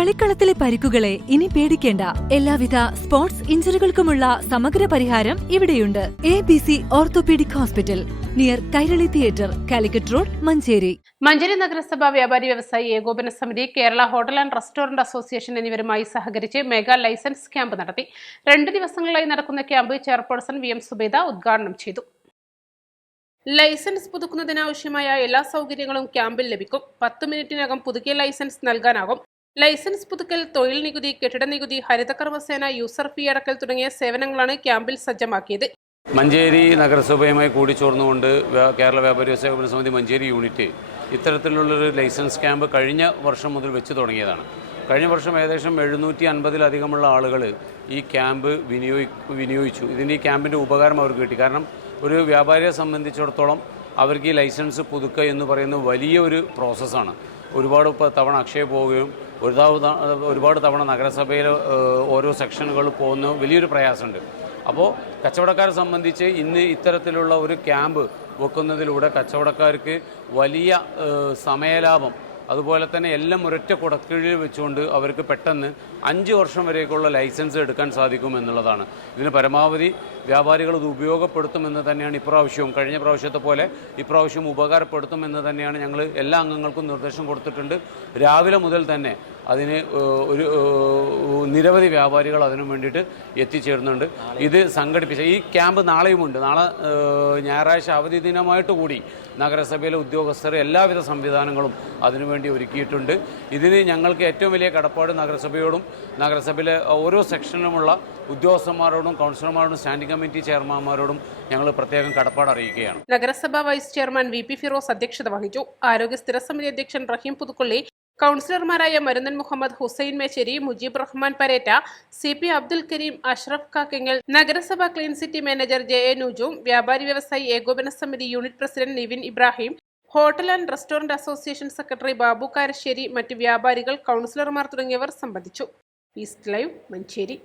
കളിക്കളത്തിലെ പരിക്കുകളെ ഇനി പേടിക്കേണ്ട. എല്ലാവിധ സ്പോർട്സ് ഇഞ്ചുറികൾക്കുമുള്ള സമഗ്ര പരിഹാരം ഇവിടെയുണ്ട്. ABC orthopaedic hospital, near Kairali theatre, Calicut road, Manjeri. Manjeri നഗരസഭ വ്യാപാരി വ്യവസായി ഏകോപന സമിതി, Kerala hotel and restaurant association എന്നിവരുമായി സഹകരിച്ച് മെഗാ ലൈസൻസ് ക്യാമ്പ് നടത്തി. 2 ദിവസങ്ങളിലായി നടക്കുന്ന ക്യാമ്പ് ചെയർപേഴ്സൺ VM സുബൈദ ഉദ്ഘാടനം ചെയ്തു. ലൈസൻസ് പുതുക്കുന്നതിനാവശ്യമായ എല്ലാ സൗകര്യങ്ങളും ക്യാമ്പിൽ ലഭിക്കും. 10 മിനിറ്റിനകം പുതുക്കിയ ലൈസൻസ് നൽകാനാകും. ലൈസൻസ് പുതുക്കൽ, തൊഴിൽ നികുതി, കെട്ടിട നികുതി, ഹരിതകർമ്മസേന, യൂസർ ഫീ അടക്കൽ തുടങ്ങിയ സേവനങ്ങളാണ് ക്യാമ്പിൽ സജ്ജമാക്കിയത്. മഞ്ചേരി നഗരസഭയുമായി കൂടിച്ചേർന്നുകൊണ്ട് കേരള വ്യാപാരി വ്യവസായ ഏകോപന സമിതി മഞ്ചേരി യൂണിറ്റ് ഇത്തരത്തിലുള്ളൊരു ലൈസൻസ് ക്യാമ്പ് കഴിഞ്ഞ വർഷം മുതൽ വെച്ച് തുടങ്ങിയതാണ്. കഴിഞ്ഞ വർഷം ഏകദേശം 750-ലധികമുള്ള ആളുകൾ ഈ ക്യാമ്പ് വിനിയോഗിച്ചു. ഇതിൻ്റെ ഈ ക്യാമ്പിൻ്റെ ഉപകാരം അവർക്ക് കിട്ടി. കാരണം ഒരു വ്യാപാരിയെ സംബന്ധിച്ചിടത്തോളം അവർക്ക് ഈ ലൈസൻസ് പുതുക്കുക എന്ന് പറയുന്നത് വലിയൊരു പ്രോസസ്സാണ്. ഒരുപാട് തവണ അക്ഷയ പോവുകയും ഒരുപാട് തവണ നഗരസഭയിൽ ഓരോ സെക്ഷനുകൾ പോകുന്ന വലിയൊരു പ്രയാസമുണ്ട്. അപ്പോൾ കച്ചവടക്കാരെ സംബന്ധിച്ച് ഇന്ന് ഇത്തരത്തിലുള്ള ഒരു ക്യാമ്പ് വെക്കുന്നതിലൂടെ കച്ചവടക്കാർക്ക് വലിയ സമയലാഭം, അതുപോലെ തന്നെ എല്ലാം ഒരൊറ്റ കുടക്കീഴിൽ വെച്ചുകൊണ്ട് അവർക്ക് പെട്ടെന്ന് 5 വർഷം വരേക്കുള്ള ലൈസൻസ് എടുക്കാൻ സാധിക്കും എന്നുള്ളതാണ്. ഇതിന് പരമാവധി വ്യാപാരികൾ ഇത് ഉപയോഗപ്പെടുത്തുമെന്ന് തന്നെയാണ് ഇപ്രാവശ്യവും, കഴിഞ്ഞ പ്രാവശ്യത്തെ പോലെ ഇപ്രാവശ്യം ഉപകാരപ്പെടുത്തുമെന്ന് തന്നെയാണ് ഞങ്ങൾ എല്ലാ അംഗങ്ങൾക്കും നിർദ്ദേശം കൊടുത്തിട്ടുണ്ട്. രാവിലെ മുതൽ തന്നെ അതിന് നിരവധി വ്യാപാരികൾ അതിനു വേണ്ടിയിട്ട് എത്തിച്ചേരുന്നുണ്ട്. ഇത് സംഘടിപ്പിച്ച ഈ ക്യാമ്പ് നാളെയുമുണ്ട്. നാളെ ഞായറാഴ്ച അവധി ദിനമായിട്ട് കൂടി നഗരസഭയിലെ ഉദ്യോഗസ്ഥർ എല്ലാവിധ സംവിധാനങ്ങളും അതിനുവേണ്ടി ഒരുക്കിയിട്ടുണ്ട്. ഇതിന് ഞങ്ങൾക്ക് ഏറ്റവും വലിയ കടപ്പാട് നഗരസഭയോടും നഗരസഭയിലെ ഓരോ സെക്ഷനിലുമുള്ള ഉദ്യോഗസ്ഥന്മാരോടും കൗൺസിലർമാരോടും സ്റ്റാൻഡിംഗ് കമ്മിറ്റി ചെയർമാൻമാരോടും ഞങ്ങൾ പ്രത്യേകം കടപ്പാട് അറിയിക്കുകയാണ്. നഗരസഭാ വൈസ് ചെയർമാൻ VP ഫിറോസ് അധ്യക്ഷത വഹിച്ചു. ആരോഗ്യ സ്ഥിരസമിതി അധ്യക്ഷൻ റഹീം പുതുക്കൊള്ളി, കൗൺസിലർമാരായ മരുന്നൻ മുഹമ്മദ്, ഹുസൈൻ മേച്ചേരി, മുജീബ് റഹ്മാൻ പരേറ്റ, CP അബ്ദുൽ കരീം, അഷ്റഫ് കാക്കെങ്ങൽ, നഗരസഭ clean city manager JA Nujoom, വ്യാപാരി വ്യവസായി ഏകോപന സമിതി unit president Nivin Ibrahim, hotel and restaurant association secretary Babu Karassery, മറ്റ് വ്യാപാരികൾ, കൗൺസിലർമാർ തുടങ്ങിയവർ സംബന്ധിച്ചു. East live, Manjeri.